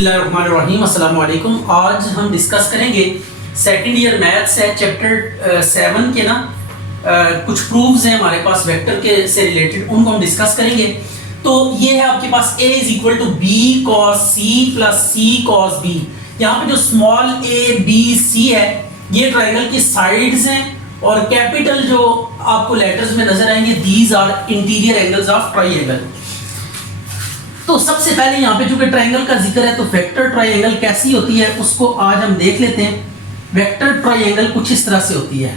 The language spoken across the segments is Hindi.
बिस्मिल्लाहिर्रहमानिर्रहीम, अस्सलाम वालेकुम। आज हम डिस्कस करेंगे सेकंड ईयर मैथ्स है चैप्टर 7 के कुछ प्रूफ्स हैं हमारे पास वेक्टर के से रिलेटेड, उनको हम डिस्कस करेंगे। तो ये है आपके पास a is equal to b cos c plus c cos b। यहाँ पे जो स्मॉल a b c है ये ट्रायंगल की साइड्स हैं और कैपिटल जो आपको लेटर्स में नजर आएंगे these are interior angles of triangle. तो सबसे पहले यहाँ पे चूंकि ट्रायंगल का जिक्र है तो वेक्टर ट्रायंगल कैसी होती है उसको आज हम देख लेते हैं। वेक्टर ट्रायंगल कुछ इस तरह से होती है।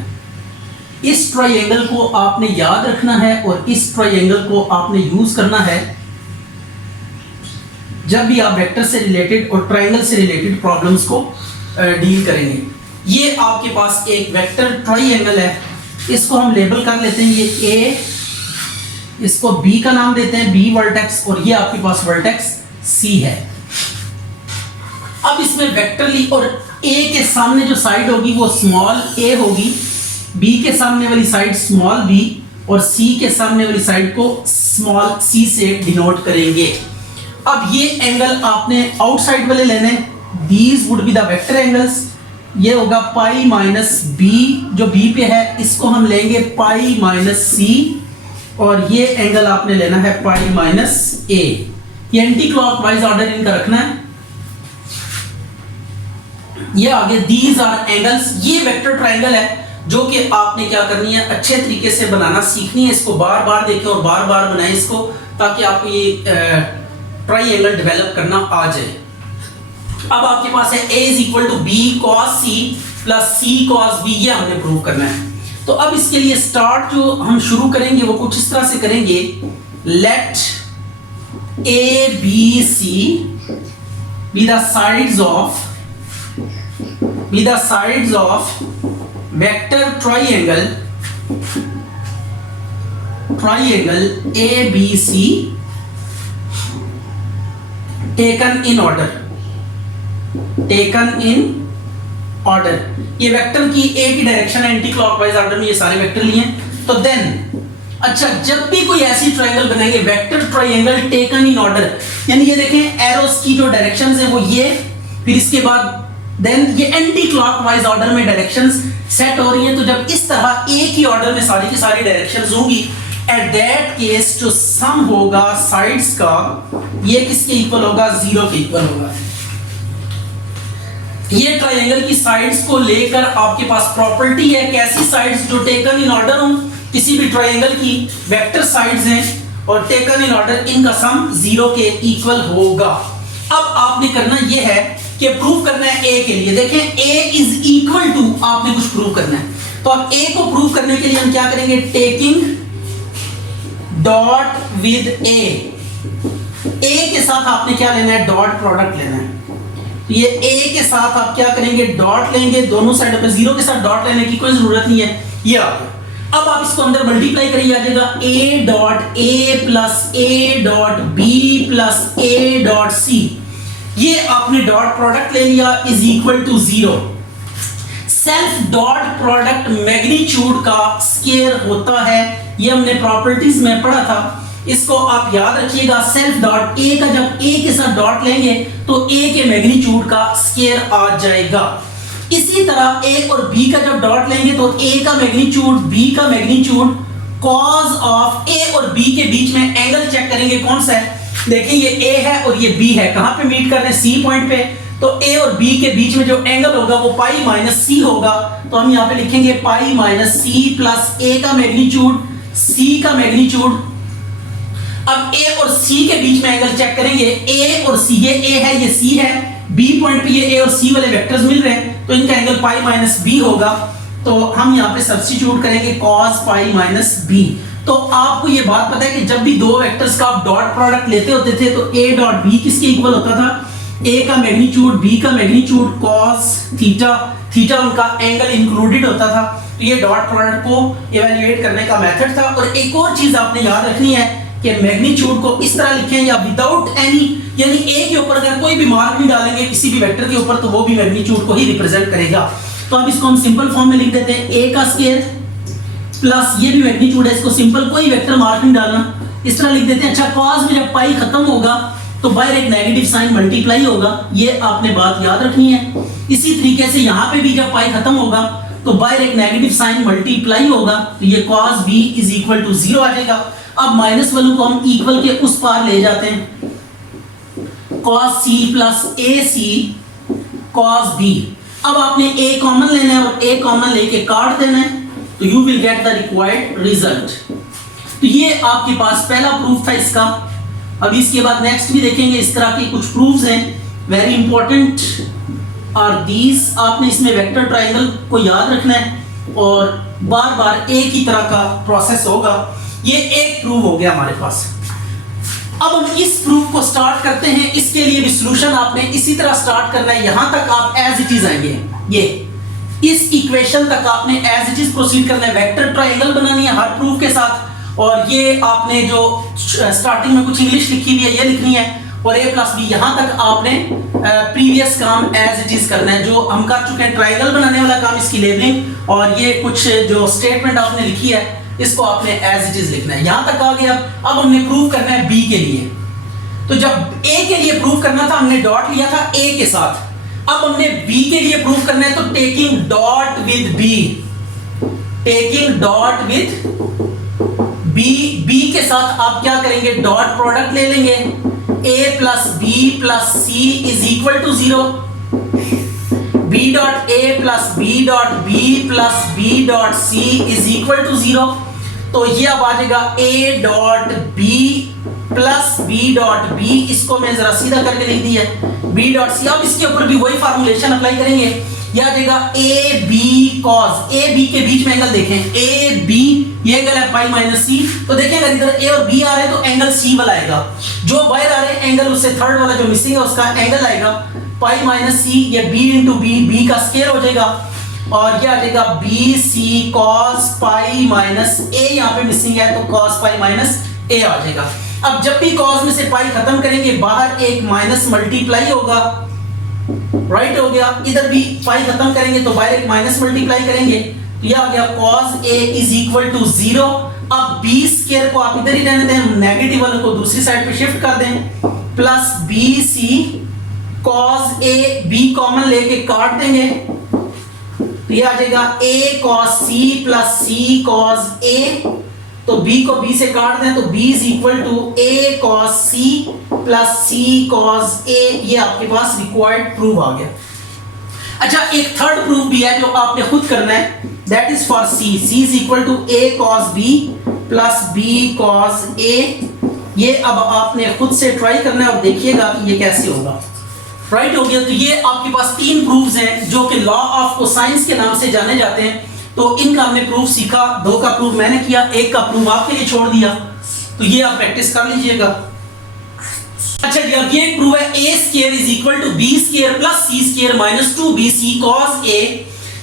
इस ट्रायंगल को आपने याद रखना है और इस ट्रायंगल को आपने यूज करना है जब भी आप वेक्टर से रिलेटेड और ट्रायंगल से रिलेटेड प्रॉब्लम्स को डील करेंगे। ये आपके पास एक वेक्टर ट्रायंगल है, इसको हम लेबल कर लेते हैं, ये ए, इसको B का नाम देते हैं B वर्टेक्स, और ये आपके पास वर्टेक्स C है। अब इसमें वेक्टरली और A के सामने जो साइड होगी वो स्मॉल a होगी, B के सामने वाली साइड स्मॉल b और C के सामने वाली साइड को स्मॉल c से डिनोट करेंगे। अब ये एंगल आपने आउटसाइड वाले लेने, these would be the vector angles. ये होगा पाई माइनस b, जो b पे है इसको हम लेंगे पाई माइनस c, और ये एंगल आपने लेना है पाई माइनस a। ये एंटी क्लॉकवाइज ऑर्डर इनका रखना है। ये आगे दीज आर एंगल्स। ये वेक्टर ट्रायंगल है जो कि आपने क्या करनी है, अच्छे तरीके से बनाना सीखनी है। इसको बार बार देखें और बार बार बनाएं इसको, ताकि आपको ये ट्रायंगल डेवलप करना आ जाए। अब आपके पास है a is equal to b cos c plus c cos b, ये हमने प्रूव करना है। तो अब इसके लिए स्टार्ट जो हम शुरू करेंगे वो कुछ इस तरह से करेंगे। Let a b c be the sides of vector triangle a b c taken in order। ये वेक्टर की a की डायरेक्शन एंटी क्लॉकवाइज ऑर्डर में ये सारे वेक्टर लिए हैं। तो देन अच्छा, जब भी कोई ऐसी ट्रायंगल बनाएंगे vector triangle taken in order, यानी ये देखें एरोस की जो डायरेक्शंस है वो ये, फिर इसके बाद देन ये एंटी क्लॉकवाइज ऑर्डर में डायरेक्शंस सेट हो रही हैं। तो जब इस तरह एक ही ऑर्डर में सारी की सारी डायरेक्शंस होंगी, एट दैट केस जो सम होगा साइड्स का ये किसके इक्वल होगा, 0 के इक्वल होगा। ये ट्रायंगल की साइड्स को लेकर आपके पास प्रॉपर्टी है, कैसी साइड्स जो टेकन इन ऑर्डर हो, किसी भी ट्रायंगल की वेक्टर साइड्स हैं और टेकन इन ऑर्डर, इनका सम 0 के इक्वल होगा। अब आपने करना ये है कि प्रूव करना है a के लिए। देखें a इज इक्वल टू, आपने कुछ प्रूव करना है। तो अब a को प्रूव करने के लिए हम क्या करेंगे, टेकिंग डॉट विद a के साथ आपने क्या लेना है, डॉट प्रोडक्ट लेना है। तो ये a के साथ आप क्या करेंगे, डॉट लेंगे, दोनों साइड पे 0 के साथ डॉट लेने की कोई जरूरत नहीं है, ये आ गया। अब आप इसको अंदर मल्टीप्लाई करिए, आ जाएगा a dot a plus a dot b plus a dot c। ये आपने डॉट प्रोडक्ट ले लिया, is equal to 0। Self dot product magnitude का स्केयर होता है, ये हमने प्रॉपर्टीज में पढ़ा था, इसको आप याद रखिएगा। सेल्फ डॉट a का जब a के साथ डॉट लेंगे तो a के मैग्नीट्यूड का स्केयर आ जाएगा। इसी तरह a और b का जब डॉट लेंगे तो a का मैग्नीट्यूड b का मैग्नीट्यूड, कॉज ऑफ a और b के बीच में एंगल चेक करेंगे कौन सा है। देखिए ये a है और ये b है, कहां पे मीट कर रहे हैं, c पॉइंट पे। तो a और b के बीच में जो एंगल होगा वो पाई माइनस c होगा। तो हम यहां पे लिखेंगे पाई माइनस c प्लस a का मैग्नीट्यूड c का मैग्नीट्यूड। अब a और c के बीच में एंगल चेक करेंगे, a और c, ये a है ये c है, b पॉइंट पे ये a और c वाले वेक्टर्स मिल रहे हैं, तो इनका एंगल पाई माइनस b होगा। तो हम यहाँ पे सब्स्टिट्यूट करेंगे cos पाई माइनस b। तो आपको ये बात पता है कि जब भी दो वेक्टर्स का आप डॉट प्रोडक्ट लेते होते थे तो a डॉट b किसके इक्वल होता था, a का मैग्नीट्यूड b का मैग्नीट्यूड cos थीटा, थीटा उनका एंगल इंक्लूडेड होता था। तो ये डॉट प्रोडक्ट को इवैल्यूएट करने का मेथड था। और एक और चीज आपने याद रखनी है कि मैग्नीट्यूड को इस तरह लिखें या विदाउट एनी, यानी a के ऊपर अगर कोई भी मार्क नहीं डालेंगे किसी भी वेक्टर के ऊपर तो वो भी मैग्नीट्यूड को ही रिप्रेजेंट करेगा। तो अब इसको हम सिंपल फॉर्म में लिख देते हैं, a का स्क्वायर प्लस ये भी मैग्नीट्यूड है, इसको सिंपल कोई वेक्टर मार्क नहीं डालना, इस तरह लिख देते हैं। अच्छा, कॉस में जब पाई खत्म होगा तो बाहर एक नेगेटिव साइन मल्टीप्लाई होगा, ये आपने बात याद रखनी है। इसी तरीके से यहां पे भी जब पाई खत्म होगा तो बाहर एक नेगेटिव साइन मल्टीप्लाई होगा, तो ये cos b is equal to 0 आ जाएगा। अब माइनस वालों को हम इक्वल के उस पार ले जाते हैं, cos c plus ac cos b। अब आपने a कॉमन लेना है और a कॉमन लेके काट देना है, तो you will get the required result. तो ये आपके पास पहला प्रूफ था इसका। अब इसके बाद नेक्स्ट भी देखेंगे, इस तरह के कुछ प्रूफ्स हैं वेरी इंपॉर्टेंट और दीज। आपने इसमें वेक्टर ट्रायंगल को याद रखना है और बार बार एक ही तरह का प्रोसेस होगा। ये एक प्रूफ हो गया हमारे पास। अब हम इस प्रूफ को स्टार्ट करते हैं। इसके लिए भी सॉल्यूशन आपने इसी तरह स्टार्ट करना है, यहां तक आप एज इट इज आएंगे, ये इस इक्वेशन तक आपने एज इट इज प्रोसीड करना है। वेक्टर ट्रायंगल बनानी है हर प्रूफ के साथ, और ये आपने जो स्टार्टिंग में कुछ इंग्लिश लिखी हुई है ये लिखनी है, और a प्लस बी यहां तक आपने प्रीवियस काम एज इट इज करना है जो हम कर चुके हैं। ट्रायंगल बनाने वाला काम, इसकी लेबलिंग और ये कुछ जो स्टेटमेंट आपने लिखी है इसको आपने एज इट इज लिखना है। यहां तक आ गया। अब हमने प्रूव करना है b के लिए। तो जब a के लिए प्रूव करना था हमने डॉट लिया था a के साथ। अब हमने b के लिए प्रूव करना है, तो taking dot with b, taking dot with b के साथ आप क्या करेंगे, डॉट प्रोडक्ट ले लेंगे। a plus b plus c is equal to 0, b dot a plus b dot b plus b dot c is equal to 0। तो ये अब आ जाएगा a dot b plus b dot b, इसको मैं जरा सीधा करके लिख दिया b डॉट c। अब इसके ऊपर भी वही फार्मूलेशन अप्लाई करेंगे, यह आ जाएगा a b cos। a b के बीच में एंगल देखें, a b ये एंगल है पाई माइनस c। तो देखिए अगर इधर a और b आ रहे हैं तो एंगल c वाला आएगा, जो बाहर आ रहे हैं एंगल उससे थर्ड वाला जो मिसिंग है उसका एंगल आएगा पाई माइनस c। ये b इंटू b का स्क्वायर हो जाएगा, और ये आ जाएगा b c cos pi minus a, यहाँ पे मिसिंग है तो cos पाई माइनस a आ जाएगा। अब जब भी cos में से पाई खत्म करेंगे बाहर एक माइनस मल्टीप्लाई होगा, राइट हो गया। इधर भी पाई खत्म करेंगे तो बाहर एक माइनस मल्टीप्लाई करेंगे, तो यह आ गया cos a is equal to 0। अब b स्क्वायर को आप इधर ही रहने दें, नेगेटिव वाले को दूसरी साइड पे शिफ्ट कर दें, plus bc cos a, b common लेके काट देंगे, तो यह आ जाएगा a cos c plus c cos a। तो b को b से काट दें तो b is equal to a cos c plus c cos a। ये आपके पास रिक्वायर्ड प्रूफ आ गया। अच्छा, एक थर्ड प्रूफ भी है जो आपने खुद करना है, that is for c। c is equal to a cos b plus b cos a। ये अब आपने खुद से ट्राई करना है और देखिएगा कि ये कैसे होगा। राइट हो गया। तो ये आपके पास तीन प्रूफ्स हैं जो कि लॉ ऑफ कोसाइंस के नाम से जाने जाते हैं। तो इनका हमने प्रूफ सीखा, दो का प्रूफ मैंने किया, एक का प्रूफ आपके लिए छोड़ दिया, तो ये आप प्रैक्टिस कर लीजिएगा। अच्छा जी, अब ये एक प्रूफ है a square is equal to b square plus c square minus 2bc cos a।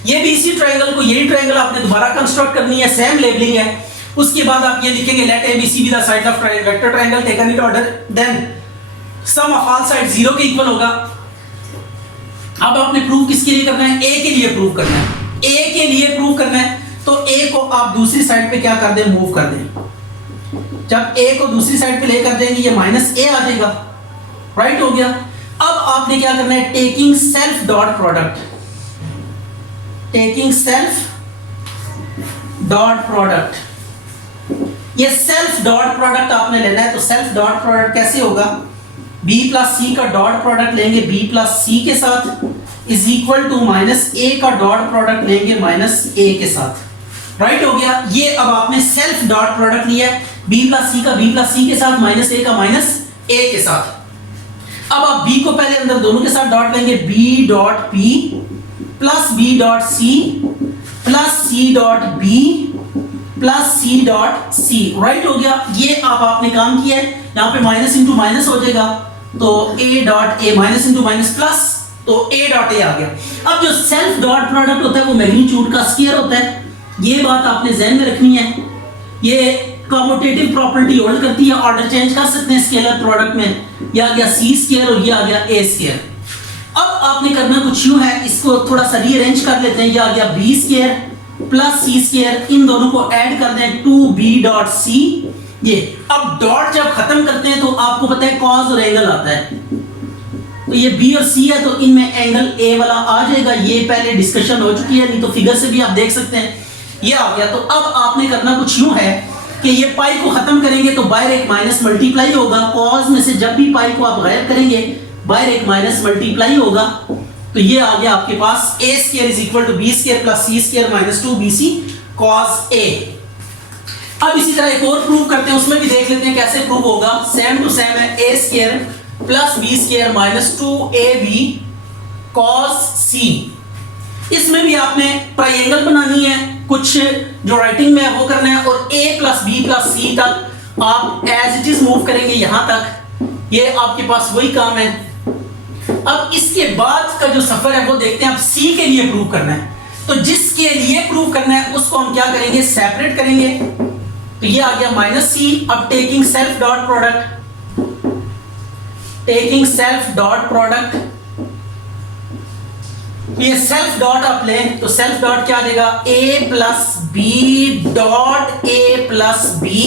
ये भी इसी ट्रायंगल को, यही ट्रायंगल आपने दोबारा कंस्ट्रक्ट करनी है, सेम लेबलिंग है। उसके बाद आप ये लिखेंगे let abc be the side of vector triangle taken in order, then sum of all side 0 के इक्वल होगा। अब आपने प्रूफ किसके लिए करना है, a के लिए प्रूफ करना है। a के लिए प्रूव करना है तो a को आप दूसरी साइड पे क्या कर दें, मूव कर दें। जब a को दूसरी साइड पे लेकर जाएंगे ये माइनस a आ जाएगा, राइट हो गया। अब आपने क्या करना है, taking self dot product, taking self dot product. ये सेल्फ डॉट प्रोडक्ट आपने लेना है। तो सेल्फ डॉट प्रोडक्ट कैसे होगा, b प्लस c का डॉट प्रोडक्ट लेंगे b प्लस c के साथ is equal to minus a का डॉट प्रोडक्ट लेंगे माइनस a के साथ, राइट हो गया। ये अब आपने सेल्फ डॉट प्रोडक्ट लिया है, b प्लस c का b प्लस c के साथ माइनस a का माइनस a के साथ। अब आप b को पहले अंदर दोनों के साथ डॉट लेंगे, b dot p plus b dot c plus c dot b plus c dot c, right हो गया। ये अब आपने काम किया है, यहाँ पे माइनस इंटू माइनस हो जाएगा, तो a dot a minus into minus plus, तो a डॉट a आ गया। अब जो सेल्फ डॉट प्रोडक्ट होता है वो मैग्नीट्यूड का स्क्वायर होता है, ये बात आपने ध्यान में रखनी है। ये कम्यूटेटिव प्रॉपर्टी होल्ड करती है, ऑर्डर चेंज कर सकते हैं स्केलर प्रोडक्ट में। ये आ गया c स्क्वायर और ये आ गया a स्क्वायर। अब आपने करना कुछ यूं है, इसको थोड़ा सा रीअरेंज कर लेते हैं। ये आ गया b square plus c square, इन दोनों को ऐड कर दें 2b डॉट c ये अब डॉट जब खत्म करते हैं तो आपको पता है कॉस और एंगल आता है, तो ये बी और सी है तो इनमें एंगल ए वाला आ जाएगा। ये पहले डिस्कशन हो चुकी है, नहीं तो फिगर से भी आप देख सकते हैं ये आ गया। तो अब आपने करना कुछ यूं है कि ये पाई को खत्म करेंगे तो बाहर एक माइनस मल्टीप्लाई होगा, कॉस में से जब भी पाई को आप गायब करेंगे बाहर एक माइनस मल्टीप्लाई होगा, तो ये आ गया आपके पास a square is equal to b square plus c square minus 2bc cos a। अब इसी तरह एक और प्रूव करते हैं, उसमें भी देख लेते हैं कैसे प्रूव होगा। सेम टू सेम है a square plus b square minus 2ab cos c। इसमें भी आपने ट्रायंगल बनानी है, कुछ जो राइटिंग में है वो करना है, और a plus b plus c तक आप एज इट इज मूव करेंगे यहां तक, ये आपके पास वही काम है। अब इसके बाद का जो सफर है वो देखते हैं। अब c के लिए प्रूव करना है, तो जिसके लिए प्रूव करना है उसको हम क्या करेंगे, सेपरेट करेंगे, तो ये आ गया माइनस c। अब taking self dot product, taking self dot product, ये सेल्फ डॉट आप लें तो सेल्फ डॉट क्या देगा, a plus B dot a plus B,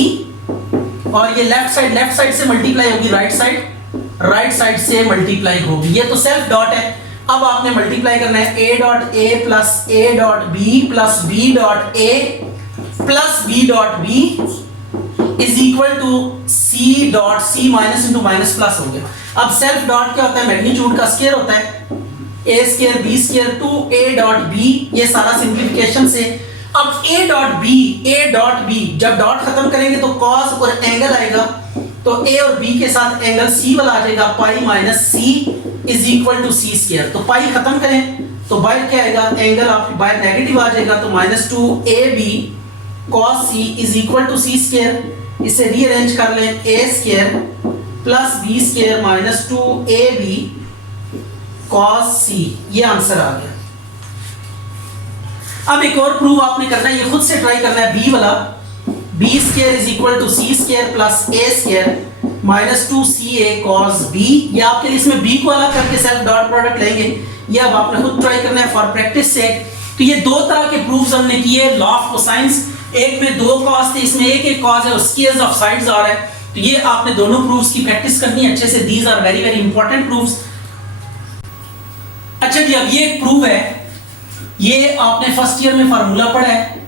और ये लेफ्ट साइड से मल्टीप्लाई होगी राइट साइड से मल्टीप्लाई होगी, ये तो सेल्फ डॉट है। अब आपने मल्टीप्लाई करना है a dot a plus a dot b plus b dot a plus b dot b is equal to c dot c minus into minus plus हो गया। अब सेल्फ डॉट क्या होता है, मैग्नीट्यूड का स्क्वायर होता है, a square b square two a dot b, ये सारा सिंप्लीफिकेशन से। अब a डॉट b जब डॉट खत्म करेंगे तो cos और एंगल आएगा, तो a और b के साथ एंगल c वाला आ जाएगा, pi minus c is equal to c square. तो पाई खत्म करें तो बाहर क्या आएगा, एंगल आपकी बाहर नेगेटिव आ जाएगा, तो minus 2ab cos c is equal to c square. इसे रीअरेंज कर लें, a square plus b square minus 2ab cos c, ये आंसर आ गया। अब एक और प्रूव आपने करना है, ये खुद से ट्राई करना है, b वाला, b square is equal to c square plus a square minus 2ca cos b। ये आपके लिए इसमें b को अलग करके सेल्फ डॉट प्रोडक्ट लेंगे, ये अब आपने खुद ट्राई करना है फॉर प्रैक्टिस से। तो ये दो तरह के प्रूफ्स हमने किए, लॉ ऑफ कोसाइंस, एक में दो cos थे, इसमें एक cos है और स्क्वायर्स ऑफ साइड्स आ रहा है, तो ये आपने दोनों प्रूफ्स की प्रैक्टिस करनी है अच्छे से। These are very very important proofs. अच्छा जी, अब ये एक प्रूव है, ये आपने फर्स्ट ईयर में फार्मूला पढ़ा है,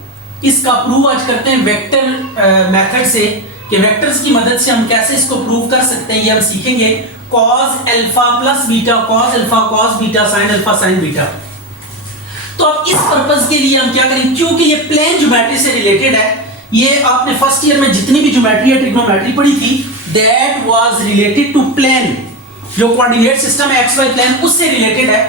इसका प्रूव आज करते हैं वेक्टर मेथड से, कि वेक्टर्स की मदद से हम कैसे इसको प्रूव कर सकते हैं, ये हम सीखेंगे। cos alpha plus beta, cos alpha cos beta, sin alpha sin beta. तो अब इस पर्पस के लिए हम क्या करेंगे, क्योंकि ये प्लेन ज्योमेट्री से रिलेटेड है, ये आपने फर्स्ट ईयर में जितनी भी ज्योमेट्री है, ट्रिग्नोमेट्री पढ़ी थी, that was related to plane, जो कोऑर्डिनेट सिस्टम है xy प्लेन, उससे रिलेटेड है।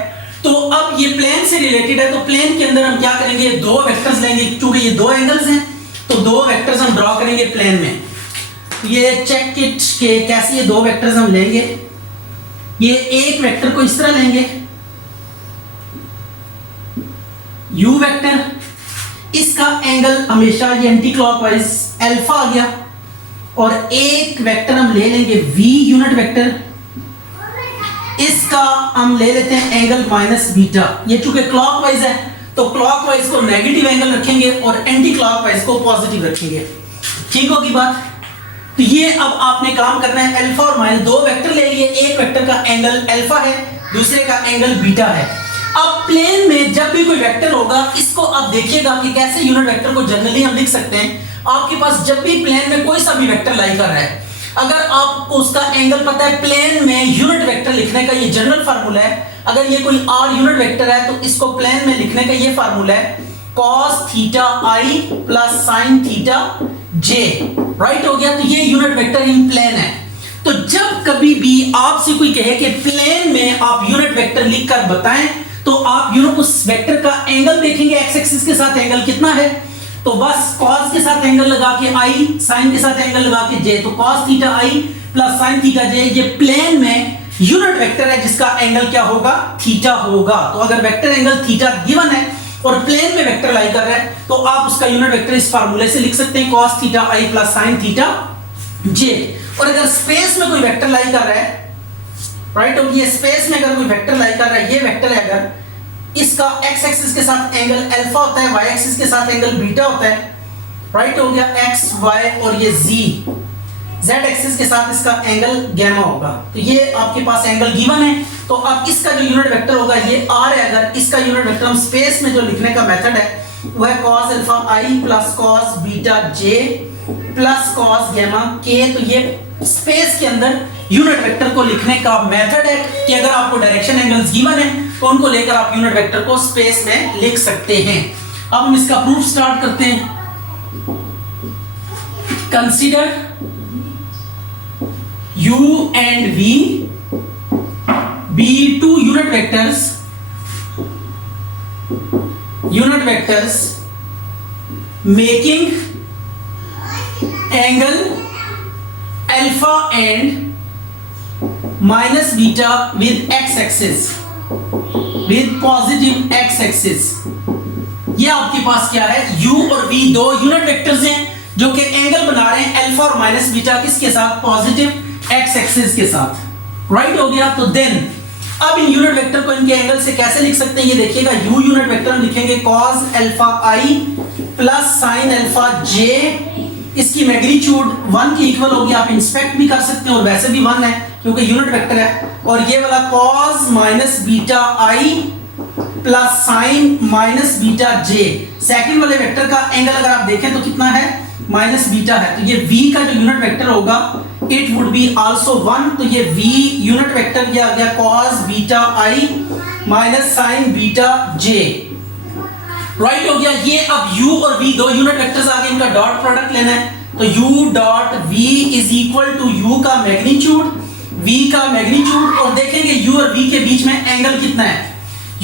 तो अब ये प्लेन से रिलेटेड है, तो प्लेन के अंदर हम क्या करेंगे, दो वेक्टर्स लेंगे, क्योंकि ये दो एंगल्स हैं, तो दो वेक्टर्स हम ड्रॉ करेंगे प्लेन में। ये चेक इट के कैसे ये दो वेक्टर्स हम लेंगे, ये एक वेक्टर को इस तरह लेंगे, u वेक्टर, इसका एंगल हमेशा ये एंटी क्लॉकवाइज अल्फा आ गया, और एक वेक्टर हम ले लेंगे v यूनिट वेक्टर, इसका हम ले लेते हैं एंगल माइनस बीटा। ये चूंकि क्लॉकवाइज है तो क्लॉकवाइज को नेगेटिव एंगल रखेंगे और एंटी क्लॉकवाइज को पॉजिटिव रखेंगे, ठीक होगी बात। तो ये अब आपने काम करना है, अल्फा और माइनस, दो वेक्टर ले लिए, एक वेक्टर का एंगल अल्फा है, दूसरे का एंगल बीटा है। अब प्लेन में जब भी कोई वेक्टर होगा, इसको आप देखिएगा कि कैसे यूनिट वेक्टर को जनरली हम लिख सकते हैं। आपके पास जब भी प्लेन में कोई सा भी वेक्टर लाई कर रहा है, अगर आपको उसका एंगल पता है, प्लेन में यूनिट वेक्टर लिखने का ये जनरल फार्मूला है। अगर ये कोई r यूनिट वेक्टर है तो इसको प्लेन में लिखने का ये फार्मूला है, cos theta i plus sin theta j, right हो गया। तो ये यूनिट वेक्टर इन प्लेन है। तो जब कभी भी आपसे कोई कहे कि प्लेन में आप यूनिट वेक्टर लिखकर बताएं, तो आप उस वेक्टर का एंगल देखेंगे, x एक्सिस के साथ एंगल कितना है, तो बस cos के साथ एंगल लगा के i, sin के साथ एंगल लगा के j, तो cos theta i plus sin theta j, ये प्लेन में यूनिट वेक्टर है जिसका एंगल क्या होगा, थीटा होगा। तो अगर वेक्टर एंगल थीटा गिवन है और प्लेन में वेक्टर लाई कर रहा है, तो आप उसका यूनिट वेक्टर इस फार्मूले से लिख सकते हैं, cos theta i plus sin theta j। और अगर स्पेस में कोई वेक्टर लाई कर रहा है, राइट, और ये स्पेस में अगर कोई वेक्टर लाई कर रहा है, ये वेक्टर है, अगर इसका x एक्सिस के साथ एंगल अल्फा होता है, y एक्सिस के साथ एंगल बीटा होता है, राइट हो गया, x y और ये z z एक्सिस के साथ इसका एंगल गैमा होगा। तो ये आपके पास एंगल गिवन है। तो अब इसका जो यूनिट वेक्टर होगा ये r है। अगर इसका यूनिट वेक्टर हम स्पेस में जो लिखने का मेथड है वो है cos alpha i plus cos beta j plus cos gamma k। तो ये स्पेस के अंदर यूनिट वेक्टर को लिखने का मेथड है कि अगर आपको डायरेक्शन एंगल्स गिवन है तो उनको लेकर आप यूनिट वेक्टर को स्पेस में लिख सकते हैं। अब हम इसका प्रूफ स्टार्ट करते हैं। Consider u and v be two unit vectors making angle alpha and minus beta with x axis, with positive x axis। ये आपके पास क्या है, u और v दो यूनिट वेक्टर्स हैं जो कि एंगल बना रहे हैं अल्फा और माइनस बीटा किसके साथ, पॉजिटिव x एक्सिस के साथ। राइट हो गया। तो देन अब इन यूनिट वेक्टर को इनके एंगल से कैसे लिख सकते हैं, ये देखिएगा u यूनिट वेक्टर हम लिखेंगे cos alpha i plus sin alpha j। इसकी मैग्नीट्यूड 1 के इक्वल होगी। आप इंस्पेक्ट भी कर सकते हैं और वैसे भी 1 है क्योंकि यूनिट वेक्टर है। और ये वाला cos minus beta i plus sin minus beta j, second वाले वेक्टर का एंगल अगर आप देखें तो कितना है, माइनस बीटा है। तो ये v का जो यूनिट वेक्टर होगा इट वुड बी आल्सो 1। तो ये v यूनिट वेक्टर ये आ गया cos beta i minus sin beta j। Right हो गया। ये अब u और v दो यूनिट वेक्टर्स आ गए, इनका डॉट प्रोडक्ट लेना है। तो u dot v is equal to u का मैग्नीट्यूड, v का मैग्नीट्यूड, और देखेंगे u और v के बीच में एंगल कितना है।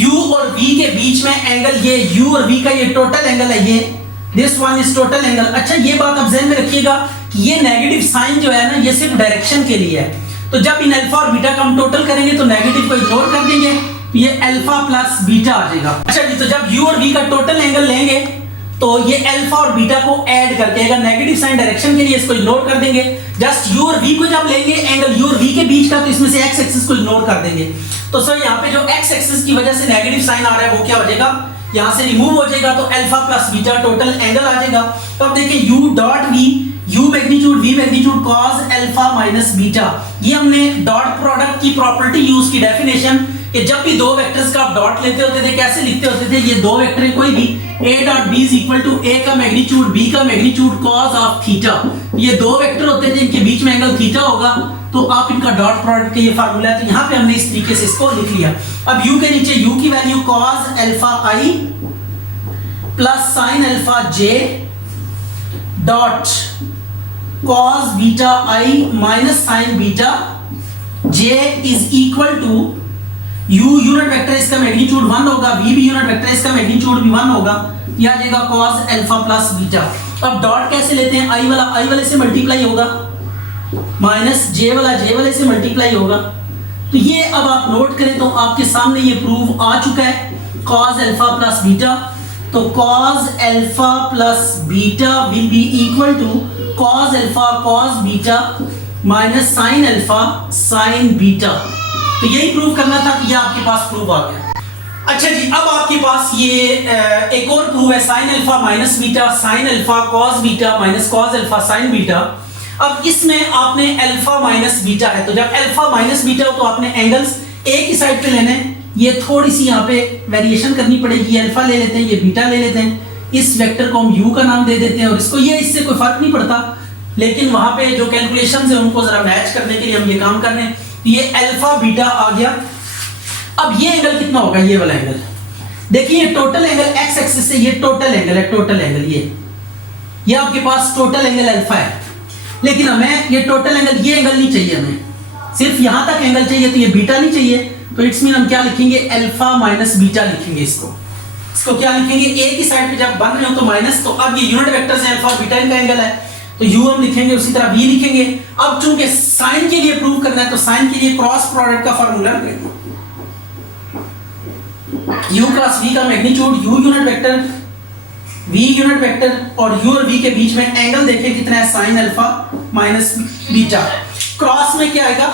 u और v के बीच में एंगल, ये u और v का ये टोटल एंगल है, ये this one is total angle. अच्छा ये बात आप ध्यान में रखिएगा कि ये नेगेटिव साइन जो है ना ये सिर्फ डायरेक्शन के लिए है। तो जब इन अल्फा और बीटा का हम टोटल करेंगे तो नेगेटिव को इग्नोर कर देंगे, ये अल्फा प्लस बीटा आ जाएगा। अच्छा जी, तो जब u और v का टोटल एंगल लेंगे तो ये अल्फा और बीटा को ऐड करके, अगर नेगेटिव साइन डायरेक्शन के लिए इसको इग्नोर कर देंगे, जस्ट u और v को जब लेंगे एंगल u और v के बीच का तो इसमें से x एक्सिस को इग्नोर कर देंगे। तो सर यहाँ पे जो x एक्सिस की वजह से नेगेटिव साइन आ रहा है वो क्या हो जाएगा, यहां से रिमूव हो जाएगा। तो alpha plus beta total angle आ जाएगा। तो अब देखिए u dot v, u magnitude v magnitude cos alpha minus beta. ये हमने डॉट प्रोडक्ट की प्रॉपर्टी यूज की, डेफिनेशन कि जब भी दो वेक्टर्स का आप डॉट लेते होते थे कैसे लिखते होते थे, ये दो वेक्टर है कोई भी, a dot b is equal to a का मैग्नीट्यूड b का मैग्नीट्यूड cos ऑफ थीटा। ये दो वेक्टर होते थे, इनके बीच में एंगल थीटा होगा तो आप इनका डॉट प्रोडक्ट का ये फार्मूला है। तो यहाँ पे हमने इस तरीके से इसको लिख लिया। अब u के नीचे u की value cos alpha i plus sin alpha j dot cos beta i minus sin beta j is equal to u unit vector इसका मैग्नीट्यूड 1 होगा, v भी यूनिट वेक्टर इसका मैग्नीट्यूड भी 1 होगा, ये आ जाएगा cos अल्फा प्लस बीटा। अब डॉट कैसे लेते हैं, i वाले से मल्टीप्लाई होगा, माइनस j वाले से मल्टीप्लाई होगा। तो ये अब आप नोट करें तो आपके सामने ये प्रूफ आ चुका है, cos अल्फा प्लस बीटा। तो cos alpha plus beta will be equal to cos alpha cos beta minus sin alpha sin beta. तो यही प्रूव करना था कि ये आपके पास प्रूफ आ गया। अच्छा जी, अब आपके पास ये एक और प्रूफ है, sin alpha minus beta sin alpha cos beta minus cos alpha sin beta. अब इसमें आपने अल्फा माइनस बीटा है, तो जब अल्फा माइनस बीटा हो तो आपने एंगल्स एक ही साइड पे लेने हैं। ये थोड़ी सी यहाँ पे वेरिएशन करनी पड़ेगी, अल्फा ले लेते हैं, ये बीटा ले लेते हैं, इस वेक्टर को हम u का नाम दे देते हैं और इसको, ये इससे कोई फर्क नहीं पड़ता, लेकिन वहां पे जो कैलकुलेशंस है उनको जरा मैच करने के लिए हम ये काम कर रहे हैं। ये अल्फा बीटा आ गया। अब ये एंगल कितना होगा, ये वाला एंगल देखिए, ये टोटल एंगल x एक्सिस से, ये टोटल एंगल है, टोटल एंगल ये आपके पास टोटल एंगल अल्फा है, लेकिन हमें ये टोटल एंगल, ये एंगल नहीं चाहिए, हमें सिर्फ यहां तक एंगल चाहिए, तो ये बीटा नहीं चाहिए। तो इट्स मीन हम क्या लिखेंगे, अल्फा माइनस बीटा लिखेंगे। इसको क्या लिखेंगे, एक ही साइड पे जब बन रहे हो तो माइनस, तो अब ये यूनिट वेक्टर्स हैं, अल्फा बीटा इनका एंगल है तो u हम लिखेंगे, उसी तरह v लिखेंगे। अब चूंकि साइन के लिए प्रूव करना है तो साइन के लिए क्रॉस प्रोडक्ट का फार्मूला u क्रॉस v का magnitude, u unit vector v unit vector और u और v के बीच में एंगल देखें कितना है, sin alpha minus beta. Cross में क्या आएगा,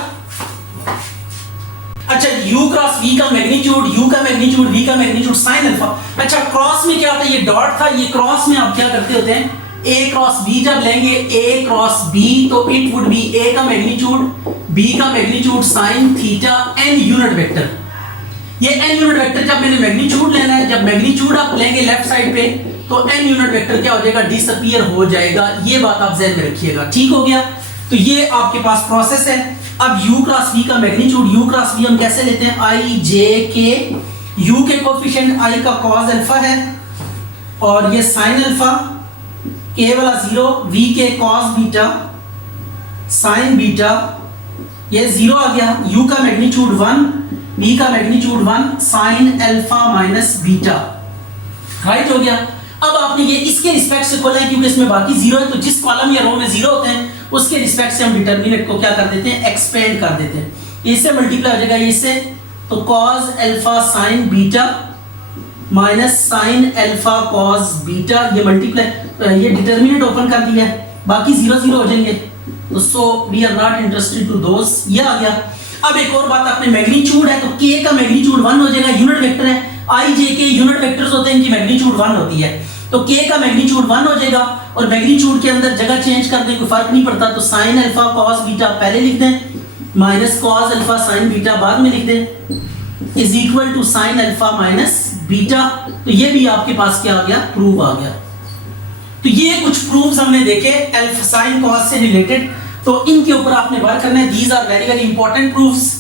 अच्छा u क्रॉस v का मैग्नीट्यूड, u का मैग्नीट्यूड v का मैग्नीट्यूड sin अल्फा। अच्छा क्रॉस में क्या होता है, ये डॉट था, ये क्रॉस में आप क्या करते होते हैं, ए क्रॉस बी जब लेंगे ए क्रॉस बी तो इट वुड बी ए का मैग्नीट्यूड बी का magnitude sine theta N unit vector. ये एन यूनिट वेक्टर जब मैंने मैग्नीट्यूड लेना है, जब मैग्नीट्यूड आप लेंगे लेफ्ट साइड पे तो एन यूनिट वेक्टर क्या हो जाएगा, डिसअपीयर हो जाएगा। ये बात आप ज़हन में रखिएगा, ठीक हो गया। तो ये आपके पास प्रोसेस है। अब u क्रॉस v का मैग्नीट्यूड, u क्रॉस v हम कैसे लेते हैं, i j k, u के कोफिशिएंट i का cos अल्फा है और ये sin अल्फा, k वाला 0, v के cos बीटा sin बीटा, ये 0 आ गया, u का मैग्नीट्यूड 1, v का magnitude 1, sin alpha minus beta, right हो गया। अब आपने ये इसके रिस्पेक्ट से खोला है क्योंकि इसमें बाकी 0 है, तो जिस कॉलम या रो में 0 होते हैं उसके रिस्पेक्ट से हम डिटरमिनेंट को क्या कर देते हैं, एक्सपेंड कर देते हैं। इससे मल्टीप्लाई हो जाएगा इससे, तो cos alpha sin beta minus sin alpha cos beta, ये मल्टीप्लाई, ये डिटरमिनेंट ओपन कर दिया है, बाकी 0 0 हो जाएंगे। तो so we are not interested to those, ये आ गया। अब एक और बात, आपने मैग्नीट्यूड है तो k का मैग्नीट्यूड 1 हो जाएगा, यूनिट वेक्टर है, i j k unit vectors होते हैं, इनकी मैग्नीट्यूड 1 होती है, तो k का मैग्नीट्यूड 1 हो जाएगा और मैग्नीट्यूड के अंदर जगह चेंज कर दें कोई फर्क नहीं पड़ता, तो sin अल्फा cos बीटा पहले लिख दें minus cos alpha sin beta बाद में लिख दें is equal to sin alpha minus beta. तो ये भी आपके पास क्या आ गया, प्रूफ आ गया। तो ये कुछ प्रूफ्स हमने देखे अल्फा sin cos से रिलेटेड, तो इनके ऊपर आपने वर्क करना है। These are very very important proofs.